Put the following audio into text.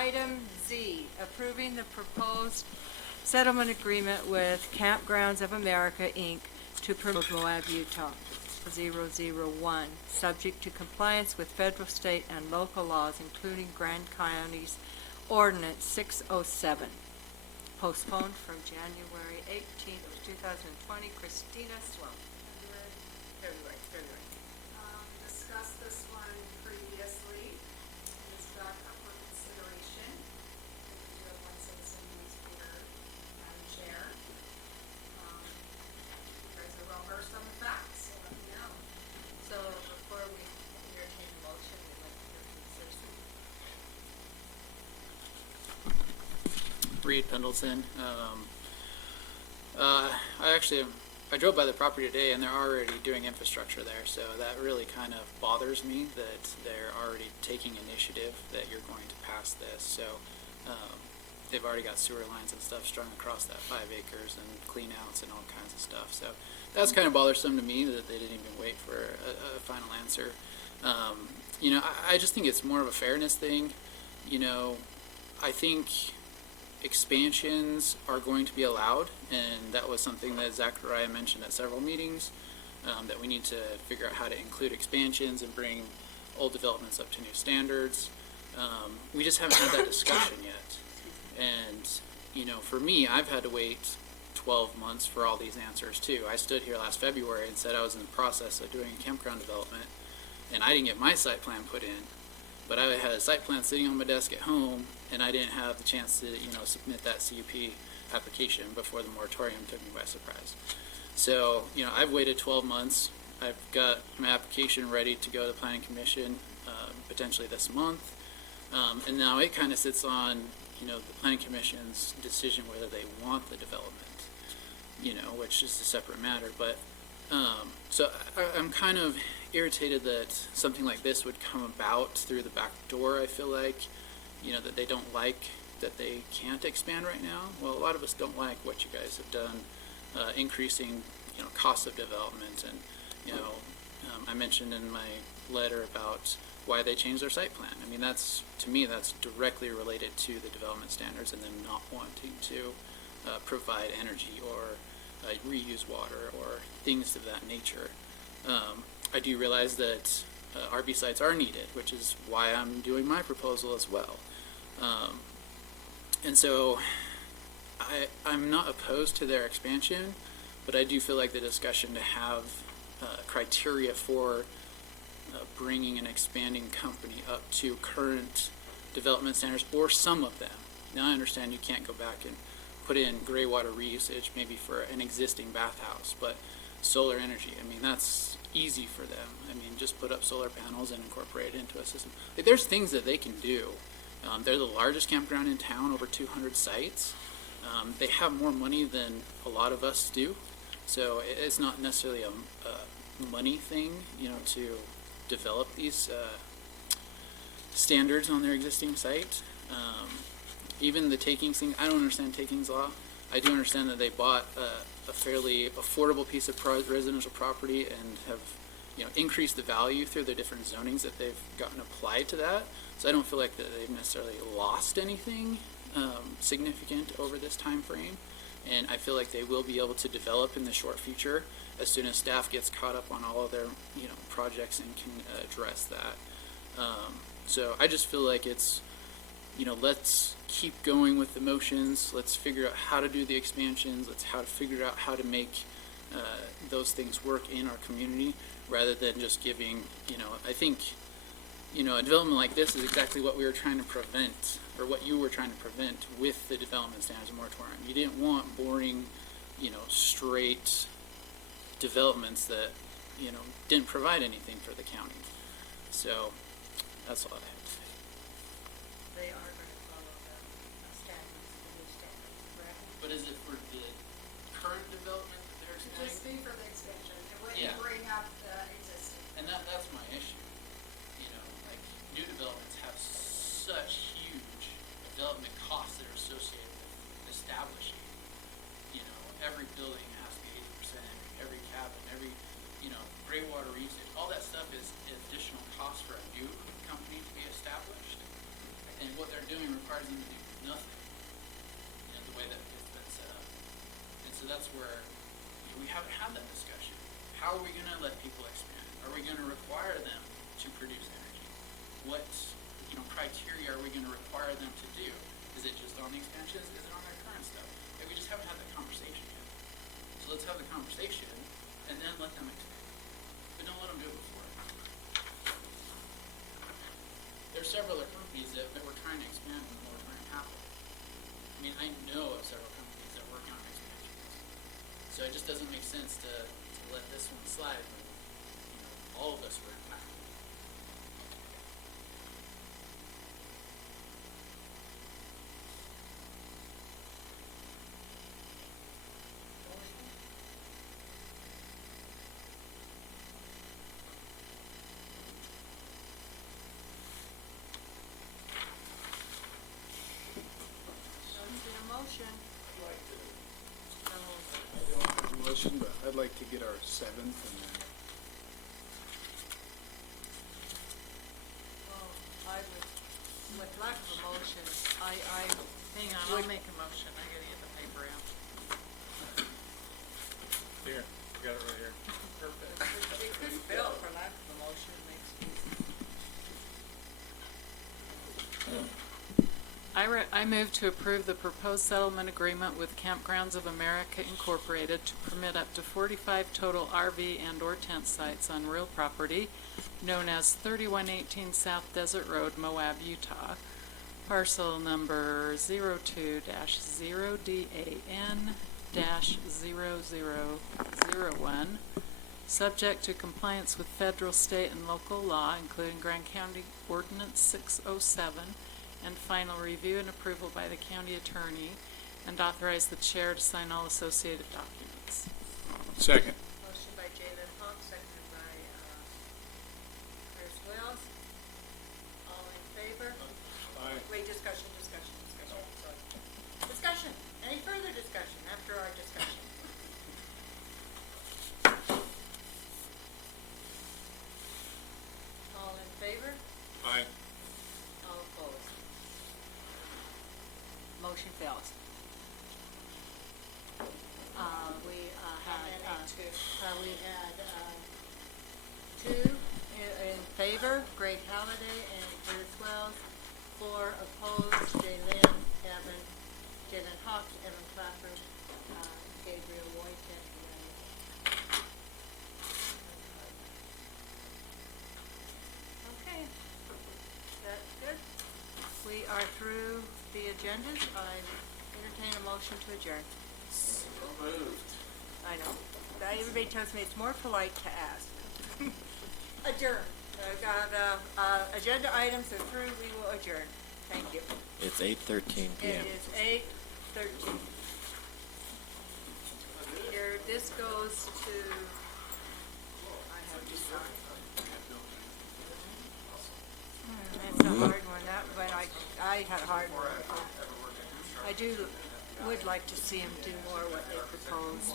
Item Z, approving the proposed settlement agreement with Campgrounds of America, Inc. to promote Moab, Utah, 001, subject to compliance with federal, state, and local laws, including Grand County's Ordinance 607. Postponed from January 18th of 2020. Christina Sloan. February. Discussed this one previously. It's back up for consideration. We do have one citizen who's here, Madam Chair. You guys are well versed on the facts, so let me know. So before we entertain the motion, we'd like to hear from the citizen. Reed Pendleton. I drove by the property today, and they're already doing infrastructure there, so that really kind of bothers me that they're already taking initiative that you're going to pass this. So they've already got sewer lines and stuff strung across that 5 acres and clean outs and all kinds of stuff. So that's kind of bothersome to me that they didn't even wait for a final answer. I just think it's more of a fairness thing. I think expansions are going to be allowed, and that was something that Zachariah mentioned at several meetings, that we need to figure out how to include expansions and bring old developments up to new standards. We just haven't had that discussion yet. And, for me, I've had to wait 12 months for all these answers too. I stood here last February and said I was in the process of doing a campground development, and I didn't get my site plan put in. But I had a site plan sitting on my desk at home, and I didn't have the chance to, submit that CUP application before the moratorium took me by surprise. So, I've waited 12 months. I've got my application ready to go to the Planning Commission potentially this month. And now it kind of sits on, the Planning Commission's decision whether they want the development, which is a separate matter. But so I'm kind of irritated that something like this would come about through the back door. I feel like, that they don't like that they can't expand right now. Well, a lot of us don't like what you guys have done, increasing, cost of development. And, I mentioned in my letter about why they changed their site plan. I mean, to me, that's directly related to the development standards and them not wanting to provide energy or reuse water or things of that nature. I do realize that RV sites are needed, which is why I'm doing my proposal as well. And so I'm not opposed to their expansion, but I do feel like the discussion to have criteria for bringing an expanding company up to current development standards, or some of them. Now I understand you can't go back and put in gray water reusage maybe for an existing bathhouse, but solar energy, I mean, that's easy for them. I mean, just put up solar panels and incorporate it into a system. Like, there's things that they can do. They're the largest campground in town, over 200 sites. They have more money than a lot of us do, so it's not necessarily a money thing, to develop these standards on their existing site. Even the takings thing, I don't understand takings law. I do understand that they bought a fairly affordable piece of residential property and have, increased the value through the different zonings that they've gotten applied to that. So I don't feel like that they've necessarily lost anything significant over this time frame. And I feel like they will be able to develop in the short future as soon as staff gets caught up on all of their, projects and can address that. So I just feel like it's, let's keep going with the motions. Let's figure out how to do the expansions. Let's figure out how to make those things work in our community, rather than just giving, I think, a development like this is exactly what we were trying to prevent, or what you were trying to prevent with the development standards and moratorium. You didn't want boring, straight developments that, didn't provide anything for the county. So that's all I have to say. They are going to follow the standards, the new standards, correct? But is it for the current development that they're It'd saying? just be for the expansion. It wouldn't Yeah. bring up the existing. And that's my issue. Like, new developments have such huge development costs that are associated with establishing. Every building has to be 80%, every cabin, every, gray water usage, all that stuff is additional cost for a new company to be established. Like, And what they're doing requires them to do nothing, the way that it's been set up. And so that's where we haven't had that discussion. How are we gonna let people expand? Are we gonna require them to produce energy? What, criteria are we gonna require them to do? Is it just on the expansions? Is it on their current stuff? We just haven't had that conversation yet. So let's have the conversation and then let them expand. But don't let them do it before. There's several other companies that were trying to expand in the moratorium happened. I know of several companies that are working on expansions. So it just doesn't make sense to let this one slide when, all of us were impacted. Don't see a motion. I don't have a motion, but I'd like to get our seventh and then. Well, I would, with lack of a motion, I Hang on, would- I'll make a motion, I gotta get the paper out. Here, I got it right here. Perfect. It could fail for lack of a motion, it makes it easy. I move to approve the proposed settlement agreement with Campgrounds of America Incorporated to permit up to 45 total RV and/or tent sites on real property known as 3118 South Desert Road, Moab, Utah. Parcel number 02-0DAN-0001, subject to compliance with federal, state, and local law, including Grand County Ordinance 607, and final review and approval by the county attorney, and authorize the chair to sign all associated documents. Second. Motion by Jalen Hawk, seconded by Chris Wells. All in favor? Aye. Wait, discussion. Discussion. Any further discussion after our discussion? All in favor? Aye. All opposed? motion fails. We had two in favor, Greg Halliday and Curtis Wells, 4 opposed, Jalen Hawks, Evan Clapper, Gabriel White, and Okay, that's good. We are through the agendas. I entertain a motion to adjourn. I know. Everybody tells me it's more polite to ask. Adjourn. Agenda items are through. We will adjourn. Thank you. It's 8:13 It p.m. is 8:13. Here, this goes to, I have to sign. That's a hard one, but I had a hard one. I would like to see them do more what they proposed.